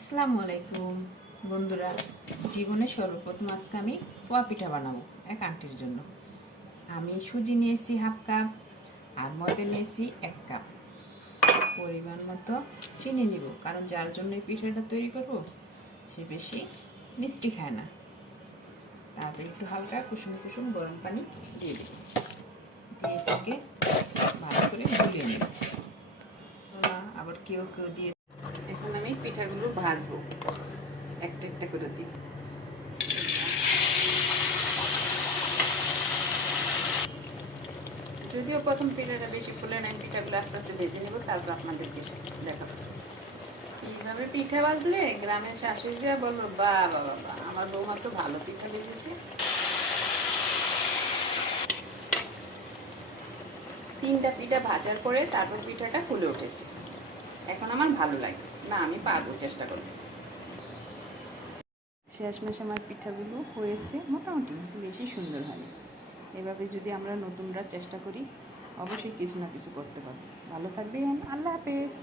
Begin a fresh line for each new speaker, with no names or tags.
আসসালামু আলাইকুম বন্ধুরা, জীবনে সর্বপ্রথম আজকে আমি পোয়া পিঠা বানাবো এক আন্টির জন্য। আমি সুজি নিয়েছি হাফ কাপ, আর ময়দা নিয়েছি এক কাপ। পরিমাণ মতো চিনি নিব, কারণ যার জন্য এই পিঠাটা তৈরি করব, সে বেশি মিষ্টি খায় না। তারপরে একটু হালকা কুসুম কুসুম গরম পানি দিয়ে দেব। দিয়ে ভালো করে গুলিয়ে নেব। আবার কেউ কেউ দিয়ে এখন আমি পিঠাগুলো ভাজবো। একটা একটা করে দিই। যদিও প্রথম পিঠাটা বেশি ফুলে নেন পিঠাগুলো আস্তে আস্তে ভেজে নেব, তারপর আপনাদেরকে দেখাবো। এইভাবে পিঠা বাজলে গ্রামের শাশুড়িরা বলল, বা বাবা বা, আমার বৌমা তো ভালো পিঠা ভেজেছে। তিনটা পিঠা ভাজার পরে তারপর পিঠাটা ফুলে উঠেছে। এখন আমার ভালো লাগে। না, আমি পারব, চেষ্টা করব শেষমেশ আমার পিঠাগুলো হয়েছে, মোটামুটি বেশি সুন্দর হয়নি এভাবে যদি আমরা নতুনরা চেষ্টা করি, অবশ্যই কিছু না কিছু করতে পারব। ভালো থাকবেন, আল্লাহ হাফেজ।